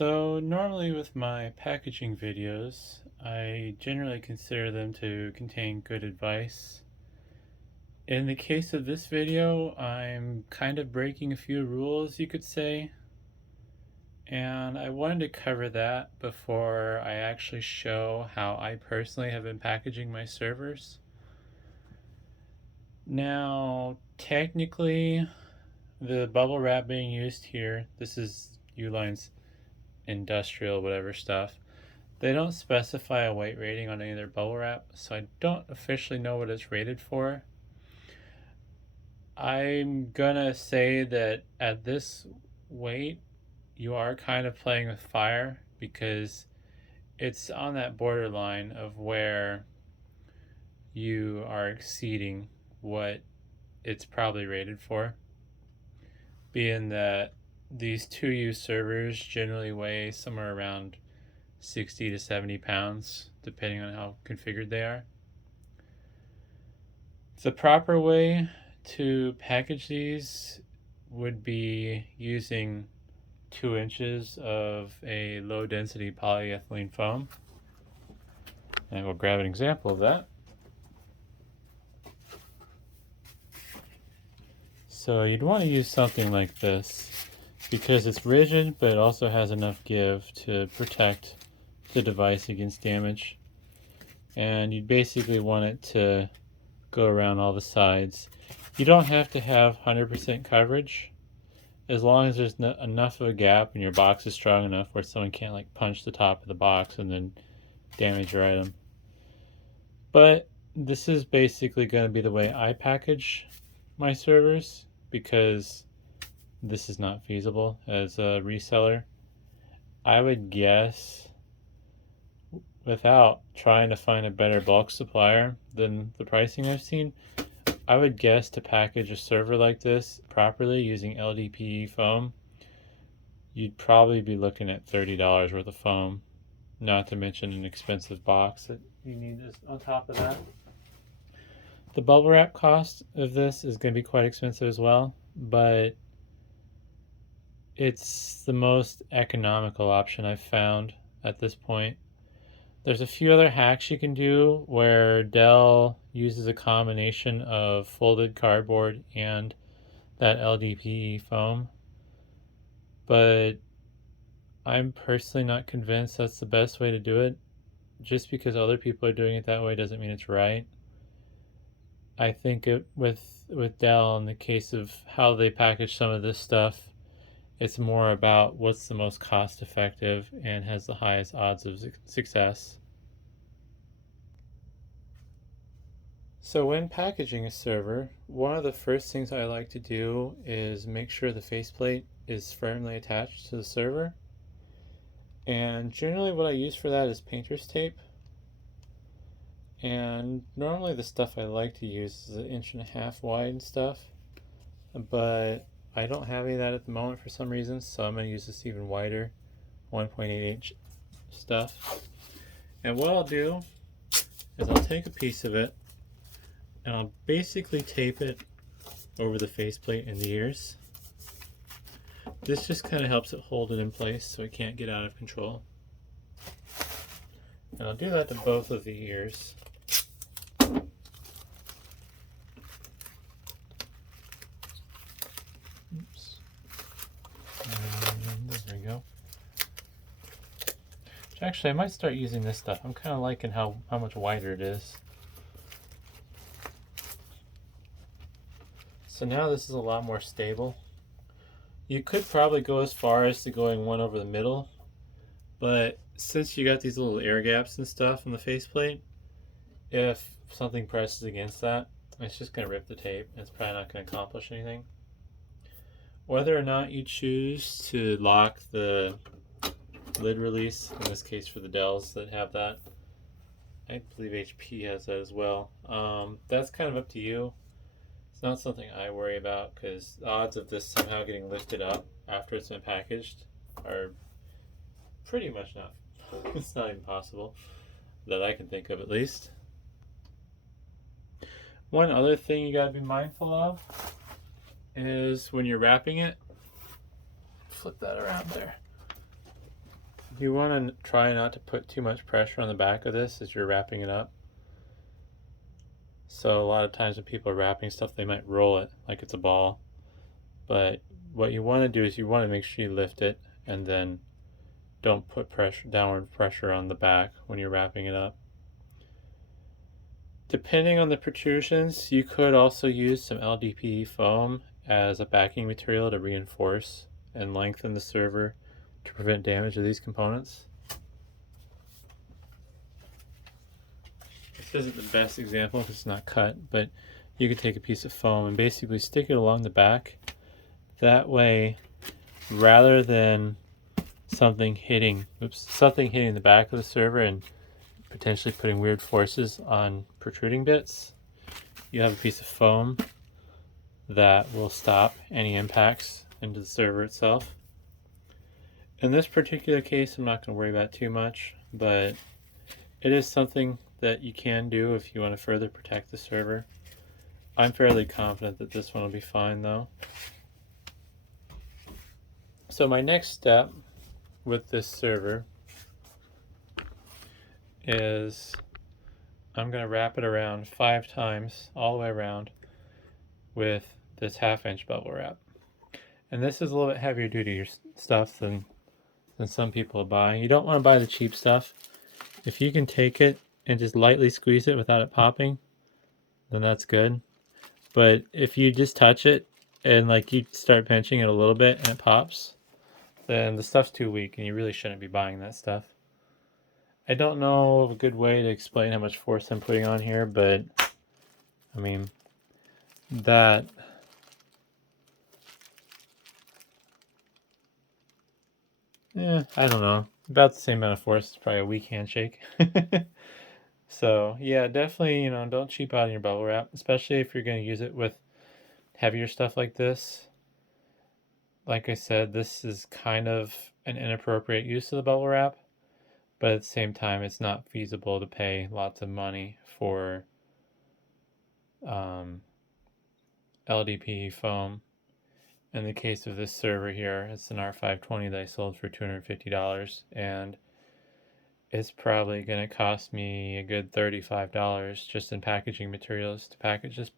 So normally with my packaging videos, I generally consider them to contain good advice. In the case of this video, I'm kind of breaking a few rules, you could say, and I wanted to cover that before I actually show how I personally have been packaging my servers. Now, technically, the bubble wrap being used here, this is Uline's industrial whatever stuff. They don't specify a weight rating on any of their bubble wrap, so I don't officially know what it's rated for. I'm gonna say that at this weight, you are kind of playing with fire because it's on that borderline of where you are exceeding what it's probably rated for. Being that these 2U servers generally weigh somewhere around 60 to 70 pounds, depending on how configured they are. The proper way to package these would be using 2 inches of a low density polyethylene foam. And we'll grab an example of that. So you'd want to use something like this because it's rigid, but it also has enough give to protect the device against damage. And you'd basically want it to go around all the sides. You don't have to have 100% coverage as long as there's enough of a gap and your box is strong enough where someone can't like punch the top of the box and then damage your item. But this is basically going to be the way I package my servers because this is not feasible as a reseller. I would guess, without trying to find a better bulk supplier than the pricing I've seen, I would guess to package a server like this properly using LDPE foam, you'd probably be looking at $30 worth of foam, not to mention an expensive box that you need this on top of that. The bubble wrap cost of this is going to be quite expensive as well, but it's the most economical option I've found at this point. There's a few other hacks you can do where Dell uses a combination of folded cardboard and that LDPE foam, but I'm personally not convinced that's the best way to do it. Just because other people are doing it that way doesn't mean it's right. I think with Dell, in the case of how they package some of this stuff, it's more about what's the most cost effective and has the highest odds of success. So when packaging a server, one of the first things I like to do is make sure the faceplate is firmly attached to the server. And generally what I use for that is painter's tape. And normally the stuff I like to use is 1.5 inch wide stuff, but I don't have any of that at the moment for some reason, so I'm going to use this even wider 1.8 inch stuff. And what I'll do is I'll take a piece of it and I'll basically tape it over the faceplate in the ears. This just kind of helps it hold it in place so it can't get out of control. And I'll do that to both of the ears. Oops. And there we go. Actually, I might start using this stuff. I'm kind of liking how much wider it is. So now this is a lot more stable. You could probably go as far as to going one over the middle, but since you got these little air gaps and stuff in the faceplate, if something presses against that, it's just going to rip the tape. It's probably not going to accomplish anything. Whether or not you choose to lock the lid release, in this case for the Dells that have that, I believe HP has that as well. That's kind of up to you. It's not something I worry about because the odds of this somehow getting lifted up after it's been packaged are pretty much not. It's not even possible that I can think of, at least. One other thing you gotta be mindful of is when you're wrapping it, flip that around there. you want to try not to put too much pressure on the back of this as you're wrapping it up. So a lot of times when people are wrapping stuff, they might roll it like it's a ball. But what you want to do is you want to make sure you lift it and then don't put downward pressure on the back when you're wrapping it up. Depending on the protrusions, you could also use some LDPE foam as a backing material to reinforce and lengthen the server to prevent damage of these components. This isn't the best example because it's not cut, but you could take a piece of foam and basically stick it along the back. That way, rather than something hitting the back of the server and potentially putting weird forces on protruding bits, you have a piece of foam that will stop any impacts into the server itself. In this particular case, I'm not going to worry about too much, but it is something that you can do if you want to further protect the server. I'm fairly confident that this one will be fine though. So my next step with this server is I'm going to wrap it around 5 times all the way around with this 1/2 inch bubble wrap. And this is a little bit heavier duty stuff than some people buy. You don't want to buy the cheap stuff. If you can take it and just lightly squeeze it without it popping, then that's good. But if you just touch it and like you start pinching it a little bit and it pops, then the stuff's too weak and you really shouldn't be buying that stuff. I don't know of a good way to explain how much force I'm putting on here, but I mean, that I don't know. About the same amount of force. It's probably a weak handshake. So yeah, definitely, don't cheap out on your bubble wrap, especially if you're going to use it with heavier stuff like this. Like I said, this is kind of an inappropriate use of the bubble wrap, but at the same time, it's not feasible to pay lots of money for LDPE foam. In the case of this server here, it's an R520 that I sold for $250, and it's probably going to cost me a good $35 just in packaging materials to package this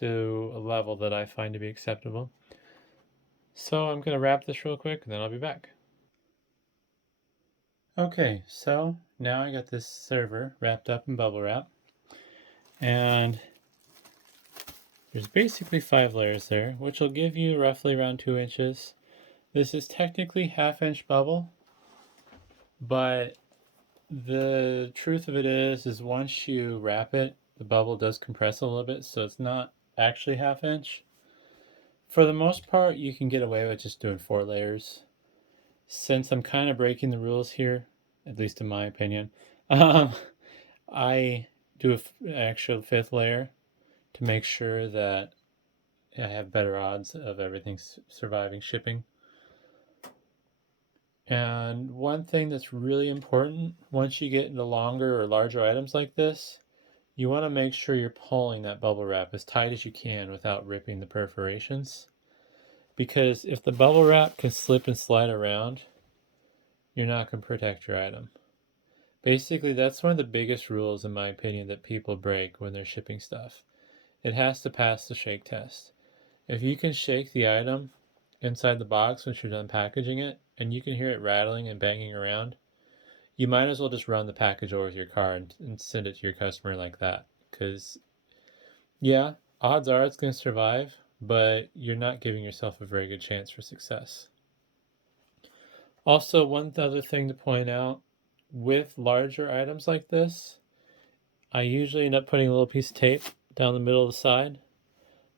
to a level that I find to be acceptable. So I'm going to wrap this real quick and then I'll be back. Okay, so now I got this server wrapped up in bubble wrap, and there's basically 5 layers there, which will give you roughly around 2 inches. This is technically 1/2 inch bubble, but the truth of it is once you wrap it, the bubble does compress a little bit, so it's not actually 1/2 inch. For the most part, you can get away with just doing 4 layers. Since I'm kind of breaking the rules here, at least in my opinion, I do an actual 5th layer to make sure that I have better odds of everything surviving shipping. And one thing that's really important, once you get into longer or larger items like this, you want to make sure you're pulling that bubble wrap as tight as you can without ripping the perforations. Because if the bubble wrap can slip and slide around, you're not going to protect your item. Basically, that's one of the biggest rules, in my opinion, that people break when they're shipping stuff. It has to pass the shake test. If you can shake the item inside the box once you're done packaging it, and you can hear it rattling and banging around, you might as well just run the package over with your car and send it to your customer like that. Because, yeah, odds are it's going to survive, but you're not giving yourself a very good chance for success. Also, one other thing to point out, with larger items like this, I usually end up putting a little piece of tape down the middle of the side.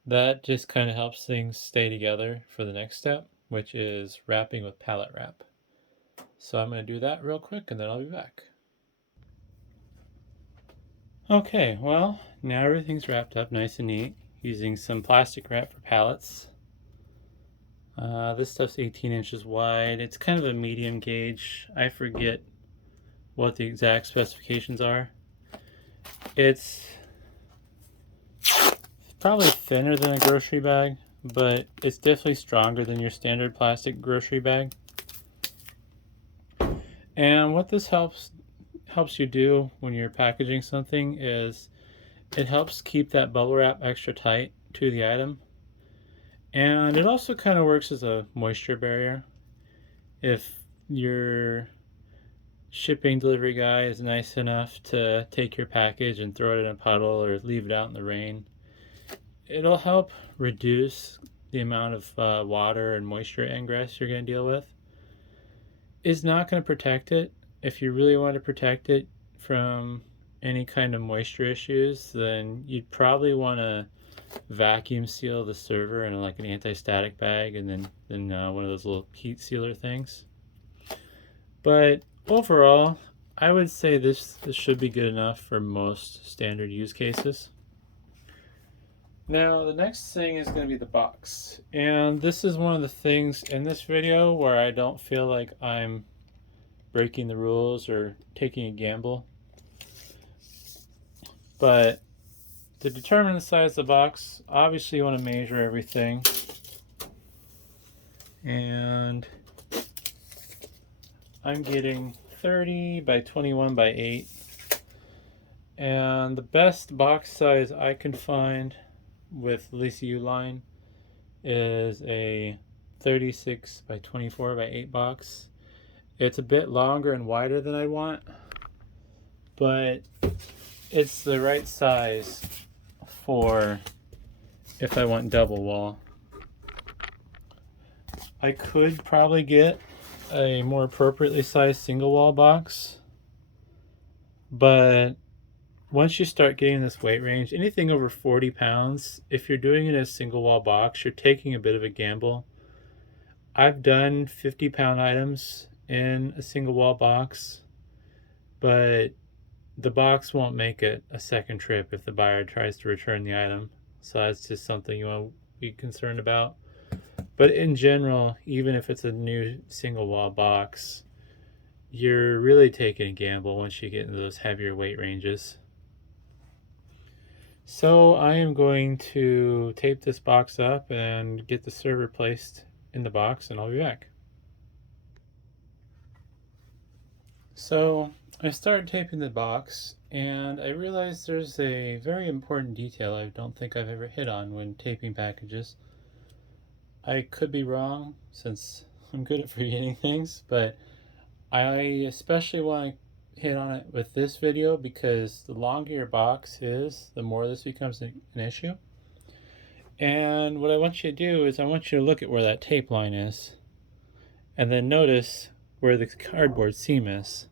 That just kind of helps things stay together for the next step, which is wrapping with pallet wrap. So I'm going to do that real quick and then I'll be back. Okay, well, now everything's wrapped up nice and neat using some plastic wrap for pallets. This stuff's 18 inches wide. It's kind of a medium gauge. I forget what the exact specifications are. It's probably thinner than a grocery bag, but it's definitely stronger than your standard plastic grocery bag. And what this helps you do when you're packaging something is it helps keep that bubble wrap extra tight to the item. And it also kind of works as a moisture barrier. If your shipping delivery guy is nice enough to take your package and throw it in a puddle or leave it out in the rain, it'll help reduce the amount of water and moisture ingress you're going to deal with. It's not going to protect it. If you really want to protect it from any kind of moisture issues, then you'd probably want to vacuum seal the server in like an anti-static bag, and then one of those little heat sealer things. But overall, I would say this should be good enough for most standard use cases. Now the next thing is going to be the box, and this is one of the things in this video where I don't feel like I'm breaking the rules or taking a gamble. But to determine the size of the box, obviously you want to measure everything. And I'm getting 30 by 21 by 8. And the best box size I can find with Lisa line is a 36 by 24 by 8 box. It's a bit longer and wider than I want, but it's the right size for if I want double wall. I could probably get a more appropriately sized single wall box, but once you start getting this weight range, anything over 40 pounds, if you're doing it as a single wall box, you're taking a bit of a gamble. I've done 50-pound items in a single wall box, but the box won't make it a second trip if the buyer tries to return the item. So that's just something you want to be concerned about. But in general, even if it's a new single wall box, you're really taking a gamble once you get into those heavier weight ranges. So I am going to tape this box up and get the server placed in the box, and I'll be back. So I started taping the box, and I realized there's a very important detail I don't think I've ever hit on when taping packages. I could be wrong, since I'm good at forgetting things, but I especially want to hit on it with this video because the longer your box is, the more this becomes an issue. And what I want you to do is I want you to look at where that tape line is, and then notice where the cardboard seam is.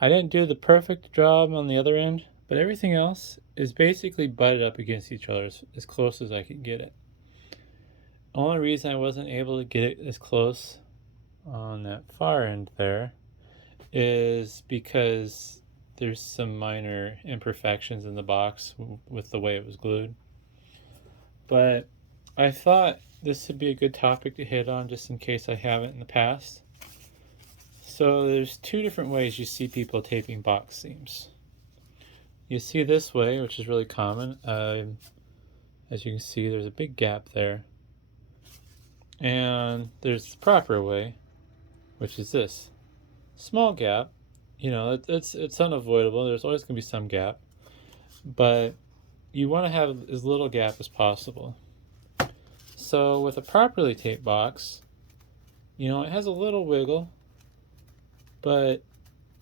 I didn't do the perfect job on the other end, but everything else is basically butted up against each other as close as I could get it. The only reason I wasn't able to get it as close on that far end there is because there's some minor imperfections in the box with the way it was glued. But I thought this would be a good topic to hit on just in case I haven't in the past. So there's two different ways you see people taping box seams. You see this way, which is really common. As you can see, there's a big gap there. And there's the proper way, which is this. Small gap, you know, it's unavoidable. There's always going to be some gap, but you want to have as little gap as possible. So with a properly taped box, you know, it has a little wiggle, but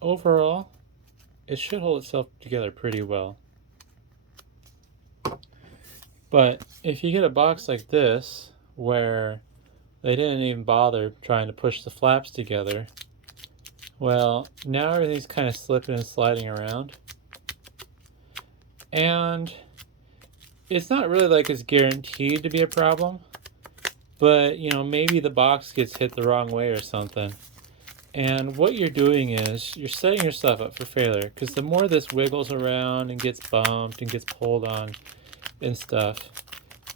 overall, it should hold itself together pretty well. But if you get a box like this, where they didn't even bother trying to push the flaps together, well, now everything's kind of slipping and sliding around. And it's not really like it's guaranteed to be a problem, but you know, maybe the box gets hit the wrong way or something. And what you're doing is you're setting yourself up for failure, because the more this wiggles around and gets bumped and gets pulled on and stuff,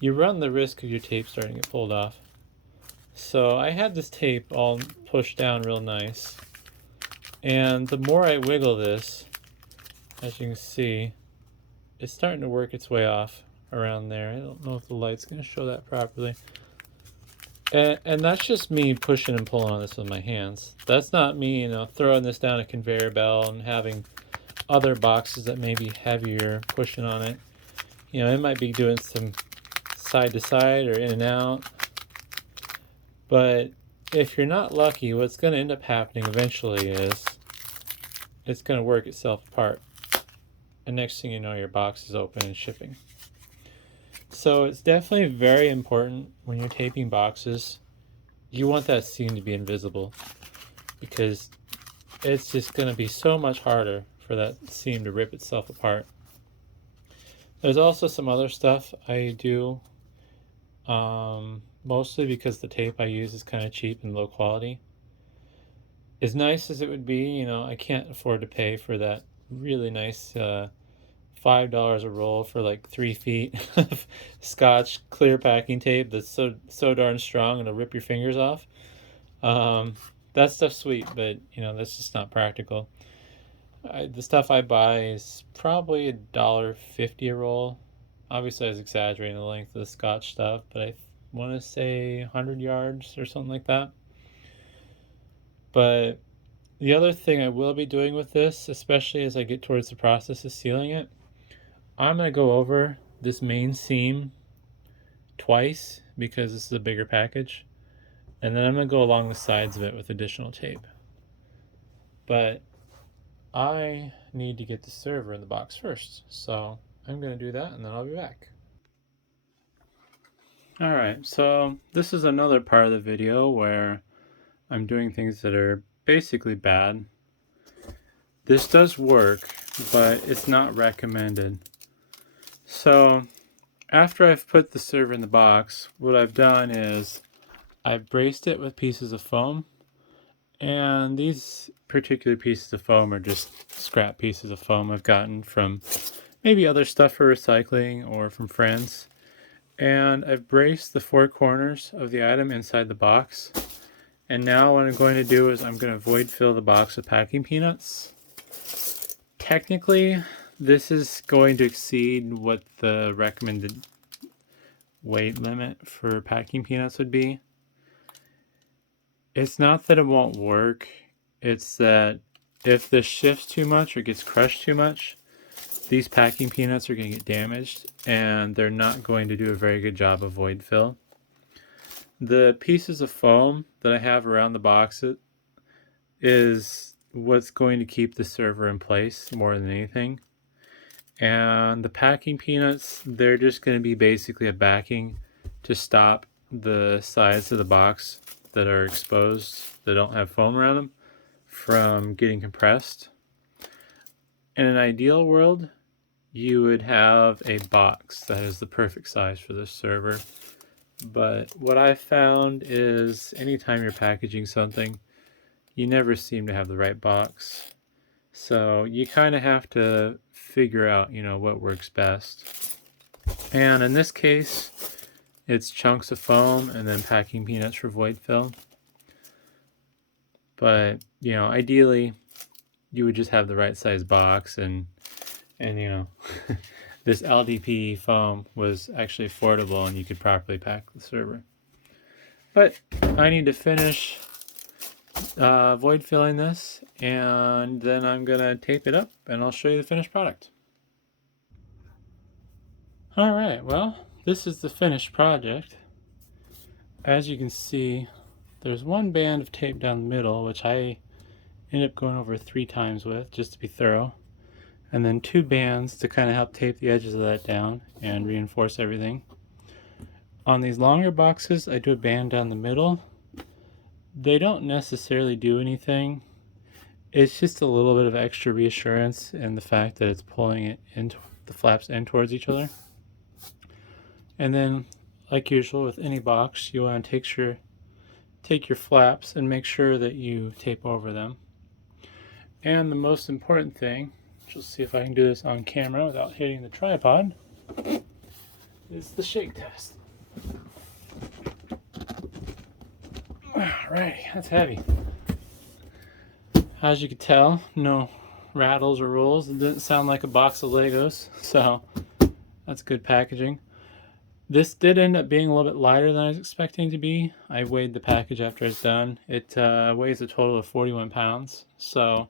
you run the risk of your tape starting to get pulled off. So I had this tape all pushed down real nice, and the more I wiggle this, as you can see, it's starting to work its way off around there. I don't know if the light's going to show that properly. And that's just me pushing and pulling on this with my hands. That's not me, throwing this down a conveyor belt and having other boxes that may be heavier pushing on it. It might be doing some side to side or in and out. But if you're not lucky, what's going to end up happening eventually is it's going to work itself apart. And next thing you know, your box is open and shipping. So it's definitely very important when you're taping boxes, you want that seam to be invisible, because it's just going to be so much harder for that seam to rip itself apart. There's also some other stuff I do, mostly because the tape I use is kind of cheap and low quality. As nice as it would be, I can't afford to pay for that really nice $5 a roll for like 3 feet of Scotch clear packing tape that's so darn strong it'll rip your fingers off. That stuff's sweet, but that's just not practical. The stuff I buy is probably $1.50 a roll. Obviously, I was exaggerating the length of the Scotch stuff, but I want to say 100 yards or something like that. But the other thing I will be doing with this, especially as I get towards the process of sealing it, I'm going to go over this main seam twice because this is a bigger package. And then I'm going to go along the sides of it with additional tape. But I need to get the server in the box first. So I'm going to do that and then I'll be back. Alright, so this is another part of the video where I'm doing things that are basically bad. This does work, but it's not recommended. So after I've put the server in the box, what I've done is I've braced it with pieces of foam, and these particular pieces of foam are just scrap pieces of foam I've gotten from maybe other stuff for recycling or from friends. And I've braced the 4 corners of the item inside the box. And now what I'm going to do is I'm going to void fill the box with packing peanuts. Technically, this is going to exceed what the recommended weight limit for packing peanuts would be. It's not that it won't work, it's that if this shifts too much or gets crushed too much, these packing peanuts are going to get damaged and they're not going to do a very good job of void fill. The pieces of foam that I have around the box is what's going to keep the server in place more than anything. And the packing peanuts, they're just going to be basically a backing to stop the sides of the box that are exposed, that don't have foam around them, from getting compressed. In an ideal world, you would have a box that is the perfect size for this server. But what I've found is anytime you're packaging something, you never seem to have the right box. So you kind of have to figure out, what works best. And in this case, it's chunks of foam and then packing peanuts for void fill. But, ideally, you would just have the right size box and this LDPE foam was actually affordable and you could properly pack the server. But I need to finish void filling this, and then I'm gonna tape it up and I'll show you the finished product. Alright, well, this is the finished project. As you can see, there's one band of tape down the middle, which I ended up going over 3 times with just to be thorough, and then 2 bands to kind of help tape the edges of that down and reinforce everything. On these longer boxes, I do a band down the middle. They don't necessarily do anything. It's just a little bit of extra reassurance in the fact that it's pulling it into the flaps in towards each other. And then, like usual with any box, you want to take your flaps and make sure that you tape over them. And the most important thing, let's see if I can do this on camera without hitting the tripod, is the shake test. Alrighty, that's heavy. As you can tell, no rattles or rolls. It didn't sound like a box of Legos, so that's good packaging. This did end up being a little bit lighter than I was expecting to be. I weighed the package after it's done. It weighs a total of 41 pounds. So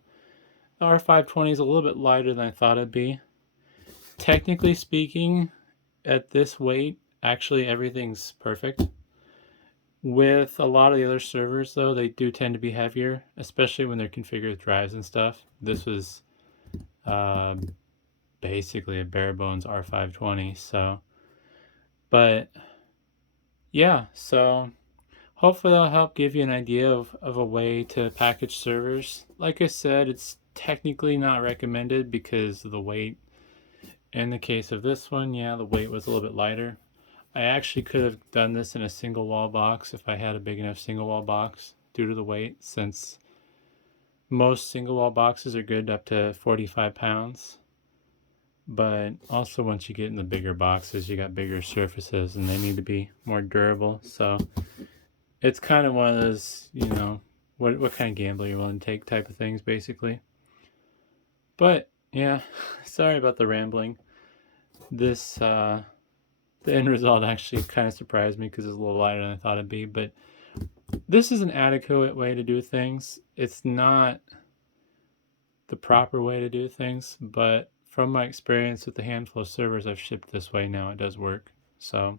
the R520 is a little bit lighter than I thought it'd be. Technically speaking, at this weight, actually everything's perfect. With a lot of the other servers, though, they do tend to be heavier, especially when they're configured with drives and stuff. This was uh, basically a bare bones R520, so. But yeah, so hopefully that'll help give you an idea of a way to package servers. Like I said, it's technically not recommended because of the weight. In the case of this one, yeah, the weight was a little bit lighter. I actually could have done this in a single wall box if I had a big enough single wall box due to the weight, since most single wall boxes are good up to 45 pounds. But also once you get in the bigger boxes, you got bigger surfaces and they need to be more durable. So it's kind of one of those, you know, what kind of gamble you're willing to take type of things, basically. But yeah, sorry about the rambling. This the end result actually kind of surprised me because it's a little lighter than I thought it'd be. But this is an adequate way to do things. It's not the proper way to do things, but from my experience with the handful of servers I've shipped this way now, it does work. So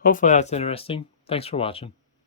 hopefully that's interesting. Thanks for watching.